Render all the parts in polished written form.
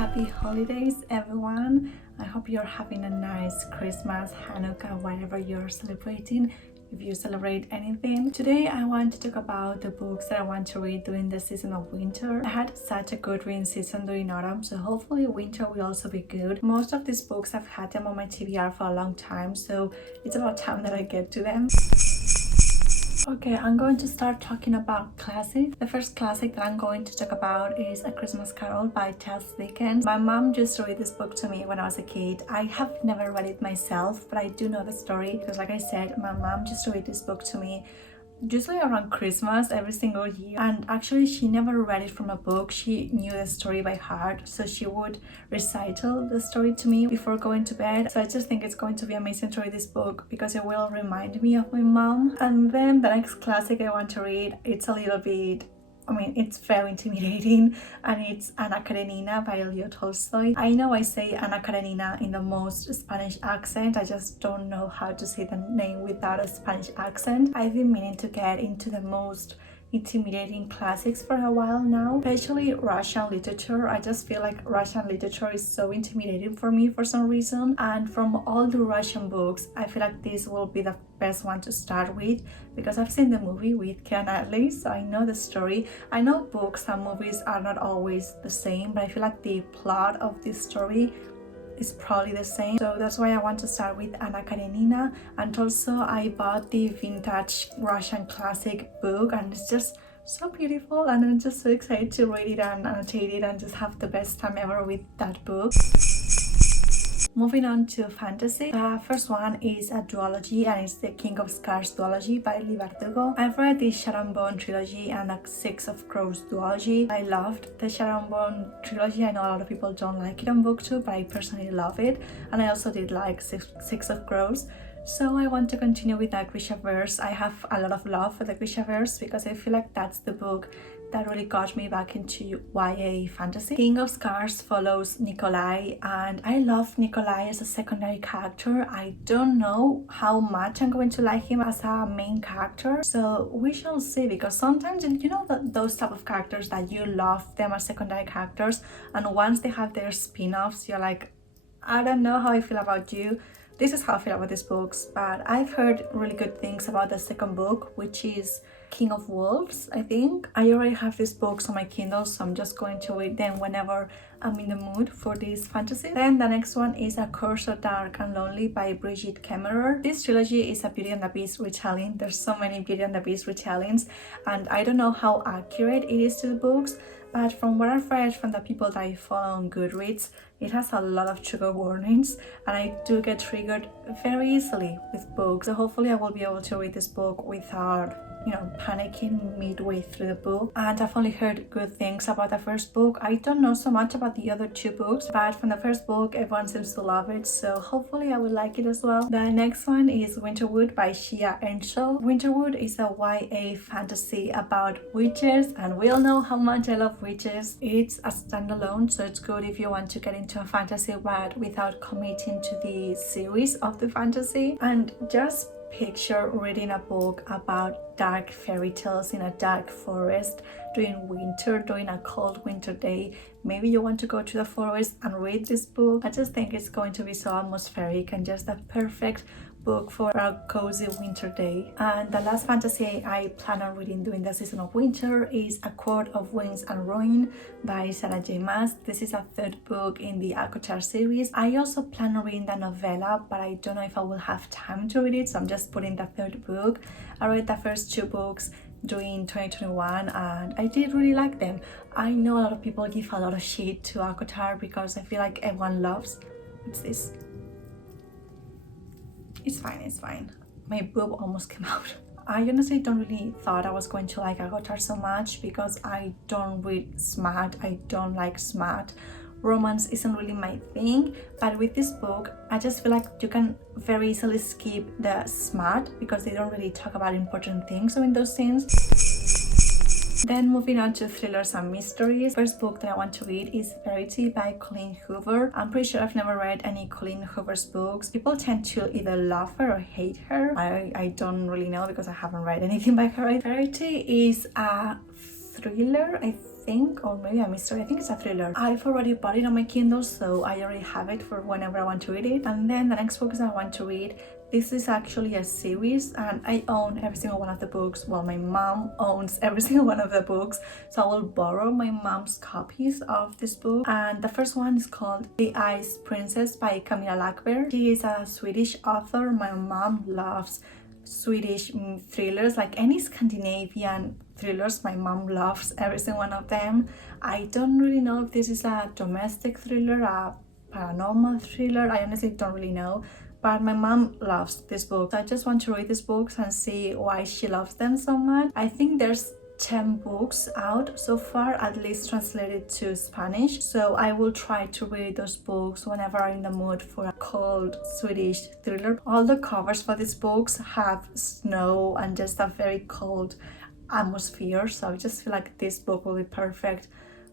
Happy holidays, everyone. I hope you're having a nice Christmas, Hanukkah, whatever you're celebrating, if you celebrate anything. Today I want to talk about the books that I want to read during the season of winter. I had such a good reading season during autumn, so hopefully winter will also be good. Most of these books I've had them on my TBR for a long time, so it's about time that I get to them. Okay, I'm going to start talking about classics. The first classic that I'm going to talk about is A Christmas Carol by Dickens. My mom used to read this book to me when I was a kid. I have never read it myself, but I do know the story because, like I said, my mom used to read this book to me usually around Christmas every single year, and actually she never read it from a book. She knew the story by heart, so she would recital the story to me before going to bed. So I just think it's going to be amazing to read this book because it will remind me of my mom. And then the next classic I want to read, it's a little bit, it's very intimidating, and it's Anna Karenina by Tolstoy. I know I say Anna Karenina in the most Spanish accent, I just don't know how to say the name without a Spanish accent. I've been meaning to get into the most intimidating classics for a while now, especially Russian literature. I just feel like Russian literature is so intimidating for me for some reason, and from all the Russian books I feel like this will be the best one to start with because I've seen the movie with Karen, so I know the story. I know books and movies are not always the same, but I feel like the plot of this story is probably the same, so that's why I want to start with Anna Karenina. And also I bought the vintage Russian classic book, and it's just so beautiful, and I'm just so excited to read it and annotate it and just have the best time ever with that book. Moving on to fantasy, the first one is a duology, and it's the King of Scars duology by Leigh Bardugo. I've read the Sharon Bone trilogy and the Six of Crows duology. I loved the Sharon Bone trilogy. I know a lot of people don't like it on booktube, but I personally love it, and I also did like Six of Crows. So I want to continue with the Grishaverse. I have a lot of love for the Grishaverse because I feel like that's the book that really got me back into YA fantasy. King of Scars follows Nikolai, and I love Nikolai as a secondary character. I don't know how much I'm going to like him as a main character, so we shall see, because sometimes, you know, those type of characters that you love them as secondary characters, and once they have their spin-offs you're like, I don't know how I feel about you. This is how I feel about these books, but I've heard really good things about the second book, which is King of Wolves, I think. I already have these books on my Kindle, so I'm just going to read them whenever I'm in the mood for this fantasy. Then the next one is A Curse So Dark and Lonely by Brigid, Kemmerer. This trilogy is a Beauty and the Beast retelling. There's so many Beauty and the Beast retellings, and I don't know how accurate it is to the books, but from what I've read from the people that I follow on Goodreads, it has a lot of trigger warnings, and I do get triggered very easily with books. So hopefully I will be able to read this book without, panicking midway through the book. And I've only heard good things about the first book. I don't know so much about the other two books, but from the first book everyone seems to love it, so hopefully I will like it as well. The next one is Winterwood by shea, Ernshaw. Winterwood is a YA fantasy about witches, and we all know how much I love witches. It's a standalone, so it's good if you want to get into a fantasy but without committing to the series of the fantasy. And just picture reading a book about dark fairy tales in a dark forest during winter, during a cold winter day. Maybe you want to go to the forest and read this book. I just think it's going to be so atmospheric and just a perfect book for a cozy winter day. And the last fantasy I plan on reading during the season of winter is A Court of Wings and Ruin by Sarah J. Maas. This is a third book in the Alcatraz series. I also plan on reading the novella, but I don't know if I will have time to read it, so I'm just putting the third book. I read the first two books during 2021 and I did really like them. I know a lot of people give a lot of shit to Alcatraz because I feel like everyone loves, what's this? It's fine. My boob almost came out. I honestly don't really thought I was going to like Alcatraz so much because I don't read smart. I don't like smart. Romance isn't really my thing, but with this book I just feel like you can very easily skip the smart because they don't really talk about important things in those scenes. Then moving on to thrillers and mysteries. First book that I want to read is Verity by Colleen Hoover. I'm pretty sure I've never read any Colleen Hoover's books. People tend to either love her or hate her. I don't really know because I haven't read anything by her. Verity is a thriller, I think, or maybe a mystery. I think it's a thriller. I've already bought it on my Kindle, so I already have it for whenever I want to read it. And then the next book I want to read, this is actually a series, and I own every single one of the books. Well, my mom owns every single one of the books, so I will borrow my mom's copies of this book. And the first one is called The Ice Princess by Camilla Läckberg. She is a Swedish author. My mom loves Swedish thrillers, like any Scandinavian thrillers. My mom loves every single one of them. I don't really know if this is a domestic thriller, a paranormal thriller. I honestly don't really know, but my mom loves this book. So I just want to read these books and see why she loves them so much. I think there's 10 books out so far, at least translated to Spanish, so I will try to read those books whenever I'm in the mood for a cold Swedish thriller. All the covers for these books have snow and just a very cold atmosphere, so I just feel like this book will be perfect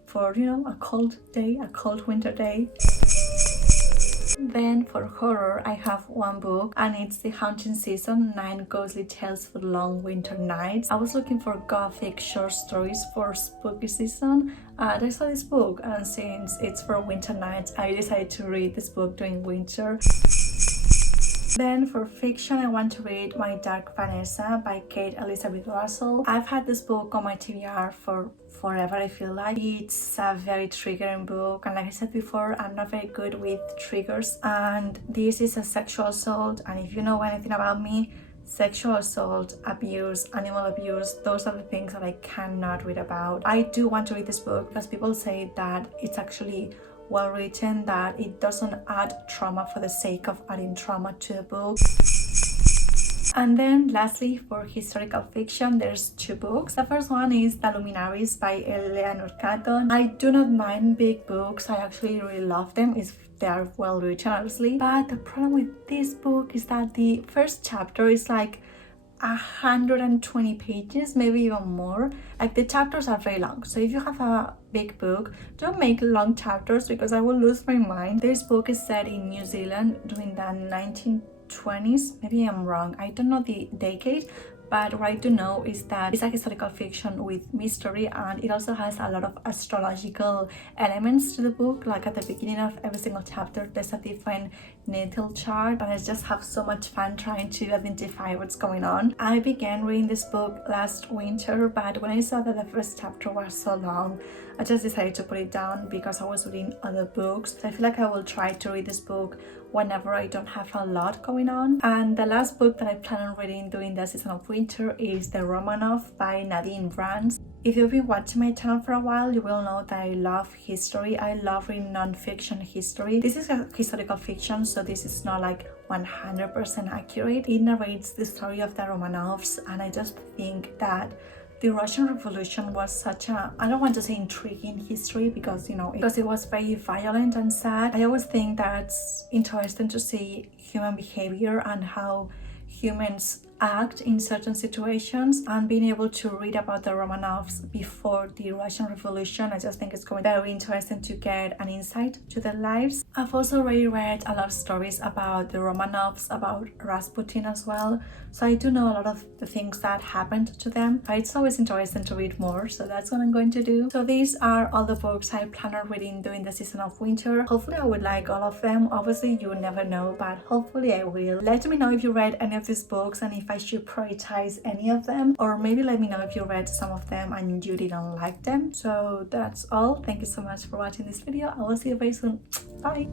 for, you know, a cold day, a cold winter day. Then for horror, I have one book, and it's The Haunting Season, 9 Ghostly Tales for Long Winter Nights. I was looking for gothic short stories for spooky season, and I saw this book, and since it's for winter nights, I decided to read this book during winter. Then for fiction, I want to read My Dark Vanessa by Kate Elizabeth Russell. I've had this book on my TBR for forever, I feel like. It's a very triggering book, and like I said before, I'm not very good with triggers, and this is a sexual assault, and if you know anything about me, sexual assault, abuse, animal abuse, those are the things that I cannot read about. I do want to read this book because people say that it's actually well written, that it doesn't add trauma for the sake of adding trauma to the book. And then lastly, for historical fiction, there's 2 books. The first one is The Luminaries by Eleanor Catton. I do not mind big books. I actually really love them. They are well written, honestly. But the problem with this book is that the first chapter is like 120 pages, maybe even more. Like, the chapters are very long, so if you have a big book, don't make long chapters because I will lose my mind. This book is set in New Zealand during the 1920s, maybe I'm wrong, I don't know the decade, but what I do know is that it's a historical fiction with mystery, and it also has a lot of astrological elements to the book. Like at the beginning of every single chapter, there's a different natal chart, and I just have so much fun trying to identify what's going on. I began reading this book last winter, but when I saw that the first chapter was so long, I just decided to put it down because I was reading other books. So I feel like I will try to read this book whenever I don't have a lot going on. And the last book that I plan on reading during the season of winter is The Romanov by Nadine. If you've been watching my channel for a while, you will know that I love history. I love reading non-fiction history. This is a historical fiction, so this is not like 100% accurate. It narrates the story of the Romanovs, and I just think that the Russian Revolution was such a, I don't want to say intriguing history because, you know, because it was very violent and sad. I always think that's interesting to see human behavior and how humans act in certain situations, and being able to read about the Romanovs before the Russian Revolution, I just think it's going to be very interesting to get an insight to their lives. I've also already read a lot of stories about the Romanovs, about Rasputin as well, so I do know a lot of the things that happened to them, but it's always interesting to read more, so that's what I'm going to do. So these are all the books I plan on reading during the season of winter. Hopefully I would like all of them. Obviously you will never know, but hopefully I will. Let me know if you read any of these books and if I should prioritize any of them, or maybe let me know if you read some of them and you didn't like them. So that's all. Thank you so much for watching this video. I will see you very soon. Bye.